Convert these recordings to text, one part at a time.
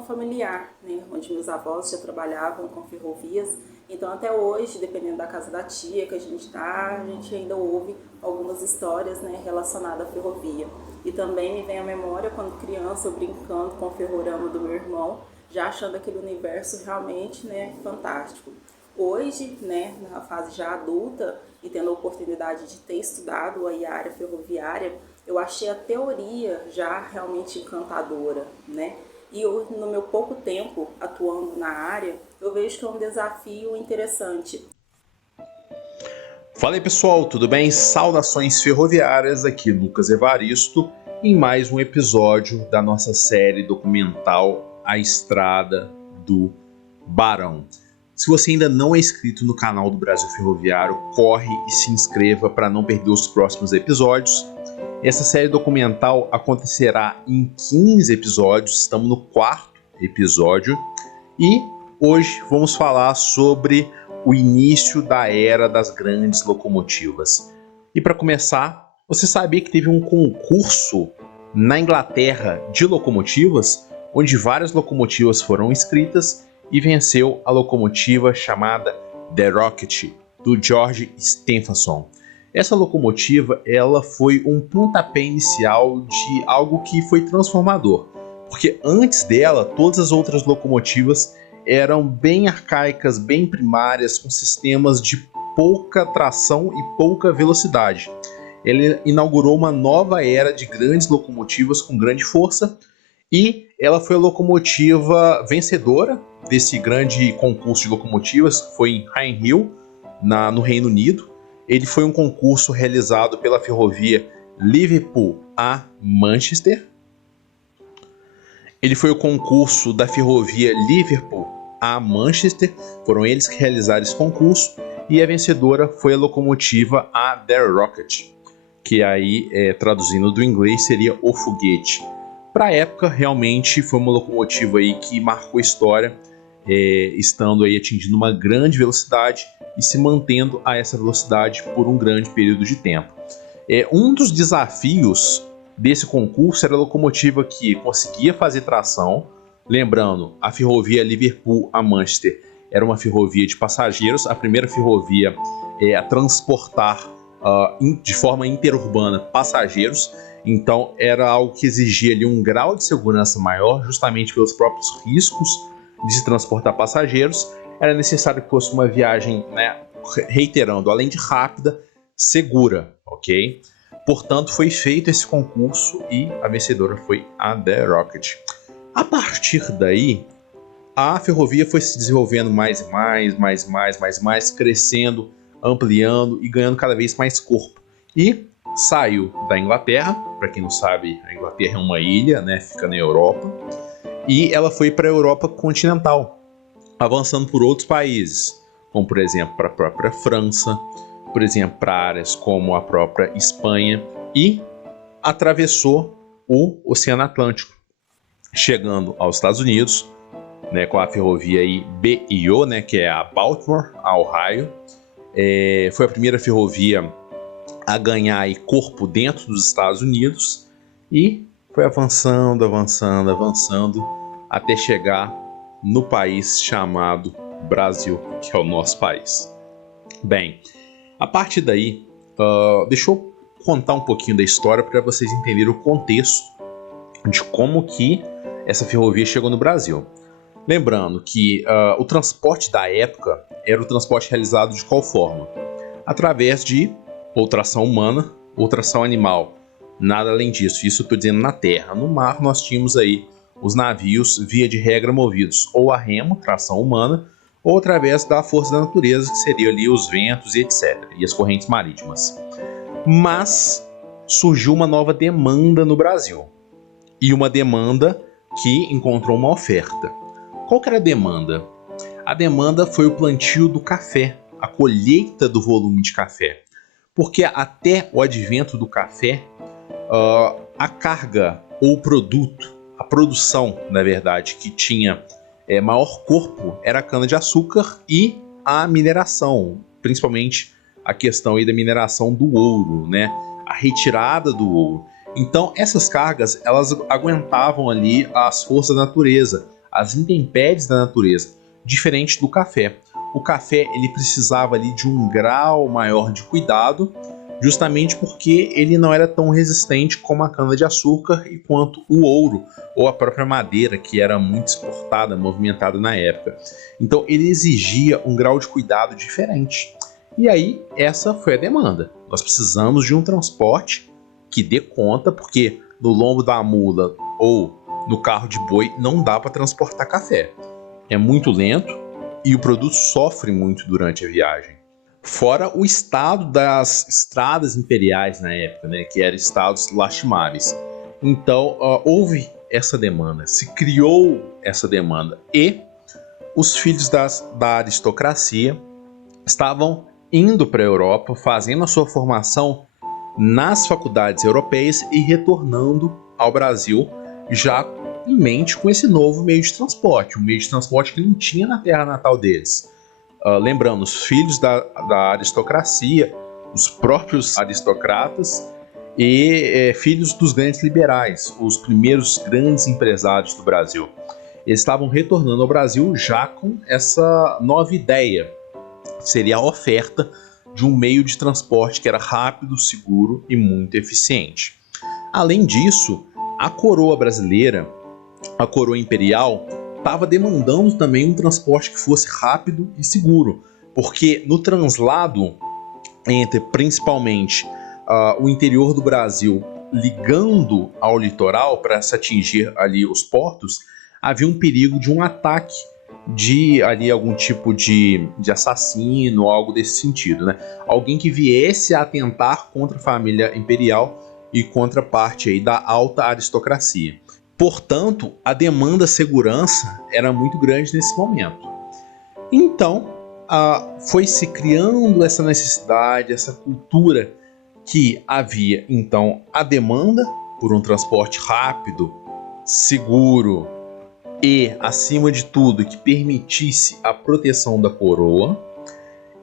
tradição familiar, né, onde meus avós já trabalhavam com ferrovias. Então até hoje, dependendo da casa da tia que a gente está, a gente ainda ouve algumas histórias, né, relacionadas à ferrovia. E também me vem à memória quando criança eu brincando com o ferrorama do meu irmão, já achando aquele universo realmente, né, fantástico. Hoje, né, na fase já adulta e tendo a oportunidade de ter estudado aí a área ferroviária, eu achei a teoria já realmente encantadora, né? E eu, no meu pouco tempo atuando na área, eu vejo que é um desafio interessante. Fala aí pessoal, tudo bem? Saudações ferroviárias, aqui Lucas Evaristo, em mais um episódio da nossa série documental A Estrada do Barão. Se você ainda não é inscrito no canal do Brasil Ferroviário, corre e se inscreva para não perder os próximos episódios. Essa série documental acontecerá em 15 episódios, estamos no 4º episódio e hoje vamos falar sobre o início da era das grandes locomotivas. E para começar, você sabia que teve um concurso na Inglaterra de locomotivas, onde várias locomotivas foram inscritas e venceu a locomotiva chamada The Rocket, do George Stephenson. Essa locomotiva ela foi um pontapé inicial de algo que foi transformador, porque antes dela todas as outras locomotivas eram bem arcaicas, bem primárias, com sistemas de pouca tração e pouca velocidade. Ele inaugurou uma nova era de grandes locomotivas com grande força e ela foi a locomotiva vencedora desse grande concurso de locomotivas, que foi em High Hill, no Reino Unido. Ele foi um concurso realizado pela ferrovia Liverpool a Manchester. Ele foi o concurso da ferrovia Liverpool a Manchester, foram eles que realizaram esse concurso, e a vencedora foi a locomotiva a The Rocket, que aí, traduzindo do inglês, seria o foguete. Para a época, realmente foi uma locomotiva aí que marcou a história, estando aí atingindo uma grande velocidade e se mantendo a essa velocidade por um grande período de tempo. Um dos desafios desse concurso era a locomotiva que conseguia fazer tração. Lembrando, a ferrovia Liverpool a Manchester era uma ferrovia de passageiros, a primeira ferrovia a transportar de forma interurbana passageiros. Então era algo que exigia ali um grau de segurança maior, justamente pelos próprios riscos de se transportar passageiros. Era necessário que fosse uma viagem, né, reiterando, além de rápida, segura, ok? Portanto, foi feito esse concurso e a vencedora foi a The Rocket. A partir daí, a ferrovia foi se desenvolvendo mais e mais, crescendo, ampliando e ganhando cada vez mais corpo. E saiu da Inglaterra, para quem não sabe, a Inglaterra é uma ilha, né, fica na Europa, e ela foi para a Europa continental, avançando por outros países, como por exemplo para a própria França, por exemplo para áreas como a própria Espanha, e atravessou o Oceano Atlântico, chegando aos Estados Unidos, né, com a ferrovia aí BIO, né, que é a Baltimore a Ohio. Foi a primeira ferrovia a ganhar aí corpo dentro dos Estados Unidos e foi avançando, até chegar no país chamado Brasil, que é o nosso país. Bem, a partir daí, deixa eu contar um pouquinho da história para vocês entenderem o contexto de como que essa ferrovia chegou no Brasil. Lembrando que o transporte da época era o transporte realizado de qual forma? Através de ou tração humana ou tração animal. Nada além disso. Isso eu estou dizendo na terra. No mar nós tínhamos aí os navios, via de regra, movidos ou a remo, tração humana, ou através da força da natureza, que seria ali os ventos e etc. E as correntes marítimas. Mas surgiu uma nova demanda no Brasil. E uma demanda que encontrou uma oferta. Qual que era a demanda? A demanda foi o plantio do café, a colheita do volume de café. Porque até o advento do café, a carga ou o produto, a produção, na verdade, que tinha maior corpo era a cana-de-açúcar e a mineração, principalmente a questão aí da mineração do ouro, né? A retirada do ouro. Então, essas cargas, elas aguentavam ali as forças da natureza, às intempéries da natureza, diferente do café. O café ele precisava ali de um grau maior de cuidado, justamente porque ele não era tão resistente como a cana-de-açúcar e quanto o ouro ou a própria madeira, que era muito exportada, movimentada na época. Então ele exigia um grau de cuidado diferente. E aí essa foi a demanda. Nós precisamos de um transporte que dê conta, porque no lombo da mula ou no carro de boi não dá para transportar café. É muito lento e o produto sofre muito durante a viagem. Fora o estado das estradas imperiais na época, né, que eram estados lastimáveis. Então houve essa demanda, se criou essa demanda e os filhos da aristocracia estavam indo para a Europa, fazendo a sua formação nas faculdades europeias e retornando ao Brasil já em mente com esse novo meio de transporte, um meio de transporte que não tinha na terra natal deles. Lembrando, os filhos da aristocracia, os próprios aristocratas e filhos dos grandes liberais, os primeiros grandes empresários do Brasil. Eles estavam retornando ao Brasil já com essa nova ideia, que seria a oferta de um meio de transporte que era rápido, seguro e muito eficiente. Além disso, a coroa brasileira, a coroa imperial, estava demandando também um transporte que fosse rápido e seguro, porque no translado entre principalmente o interior do Brasil ligando ao litoral para se atingir ali os portos, havia um perigo de um ataque de ali algum tipo de assassino, algo desse sentido, né? Alguém que viesse a atentar contra a família imperial e contra parte aí da alta aristocracia. Portanto, a demanda segurança era muito grande nesse momento. Então, foi se criando essa necessidade, essa cultura que havia, então, a demanda por um transporte rápido, seguro e, acima de tudo, que permitisse a proteção da coroa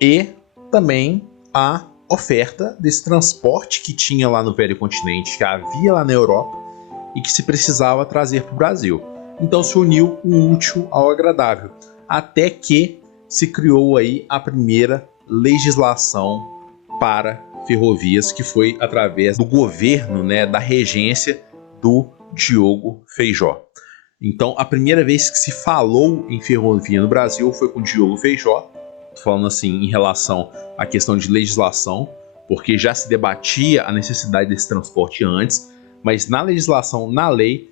e também a oferta desse transporte que tinha lá no Velho Continente, que havia lá na Europa e que se precisava trazer para o Brasil. Então se uniu o útil ao agradável, até que se criou aí a primeira legislação para ferrovias, que foi através do governo, né, da regência do Diogo Feijó. Então a primeira vez que se falou em ferrovia no Brasil foi com Diogo Feijó, falando assim em relação à questão de legislação, porque já se debatia a necessidade desse transporte antes, mas na legislação, na lei,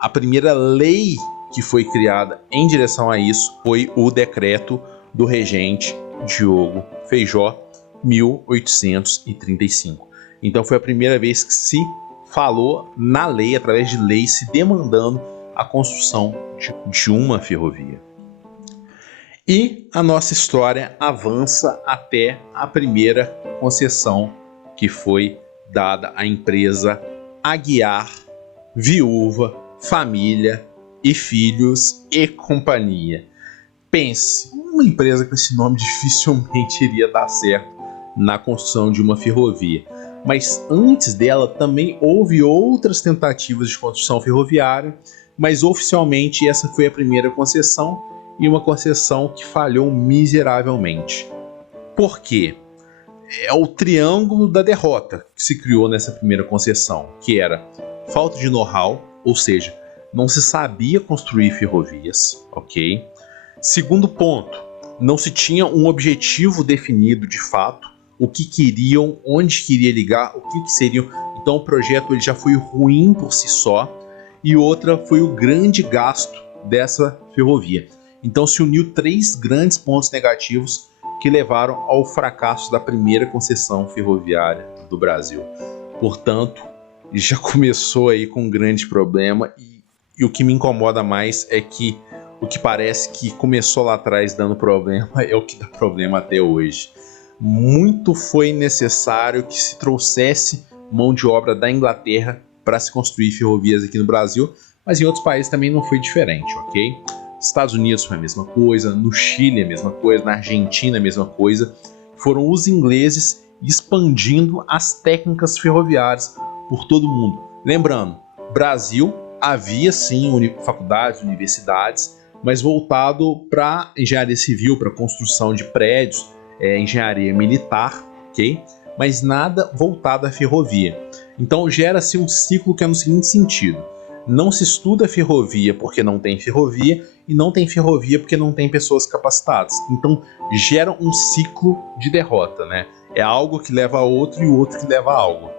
a primeira lei que foi criada em direção a isso foi o decreto do regente Diogo Feijó, 1835. Então foi a primeira vez que se falou na lei, através de lei, se demandando a construção de uma ferrovia. E a nossa história avança até a primeira concessão que foi dada à empresa Aguiar, Viúva, Família e Filhos e Companhia. Pense, uma empresa com esse nome dificilmente iria dar certo na construção de uma ferrovia. Mas antes dela também houve outras tentativas de construção ferroviária, mas oficialmente essa foi a primeira concessão e uma concessão que falhou miseravelmente. Por quê? É o triângulo da derrota que se criou nessa primeira concessão, que era falta de know-how, ou seja, não se sabia construir ferrovias, ok? Segundo ponto, não se tinha um objetivo definido de fato, o que queriam, onde queria ligar, o que seriam. Então o projeto ele já foi ruim por si só, e outra foi o grande gasto dessa ferrovia. Então se uniu três grandes pontos negativos que levaram ao fracasso da primeira concessão ferroviária do Brasil. Portanto, já começou aí com um grande problema e o que me incomoda mais é que o que parece que começou lá atrás dando problema é o que dá problema até hoje. Muito foi necessário que se trouxesse mão de obra da Inglaterra para se construir ferrovias aqui no Brasil, mas em outros países também não foi diferente, ok? Estados Unidos foi a mesma coisa, no Chile a mesma coisa, na Argentina a mesma coisa. Foram os ingleses expandindo as técnicas ferroviárias por todo o mundo. Lembrando, Brasil havia sim faculdades, universidades, mas voltado para engenharia civil, para construção de prédios, engenharia militar, ok? Mas nada voltado à ferrovia. Então gera-se um ciclo que é no seguinte sentido: não se estuda ferrovia porque não tem ferrovia, e não tem ferrovia porque não tem pessoas capacitadas. Então gera um ciclo de derrota, né? É algo que leva a outro e o outro que leva a algo.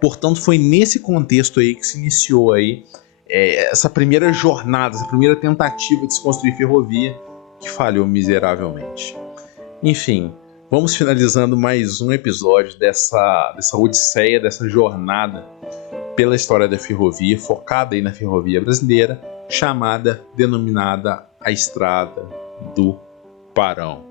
Portanto, foi nesse contexto aí que se iniciou aí essa primeira jornada, essa primeira tentativa de se construir ferrovia, que falhou miseravelmente. Enfim, vamos finalizando mais um episódio dessa odisseia, dessa jornada pela história da ferrovia, focada aí na ferrovia brasileira, denominada a Estrada do Barão.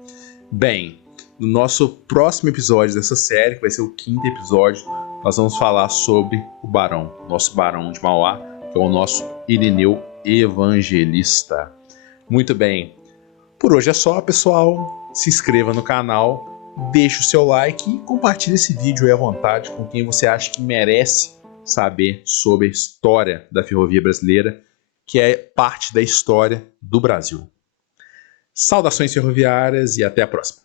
Bem, no nosso próximo episódio dessa série, que vai ser o 5º episódio, nós vamos falar sobre o Barão, nosso Barão de Mauá, que é o nosso Irineu Evangelista. Muito bem, por hoje é só, pessoal. Se inscreva no canal, deixe o seu like e compartilhe esse vídeo aí à vontade com quem você acha que merece saber sobre a história da ferrovia brasileira, que é parte da história do Brasil. Saudações ferroviárias e até a próxima.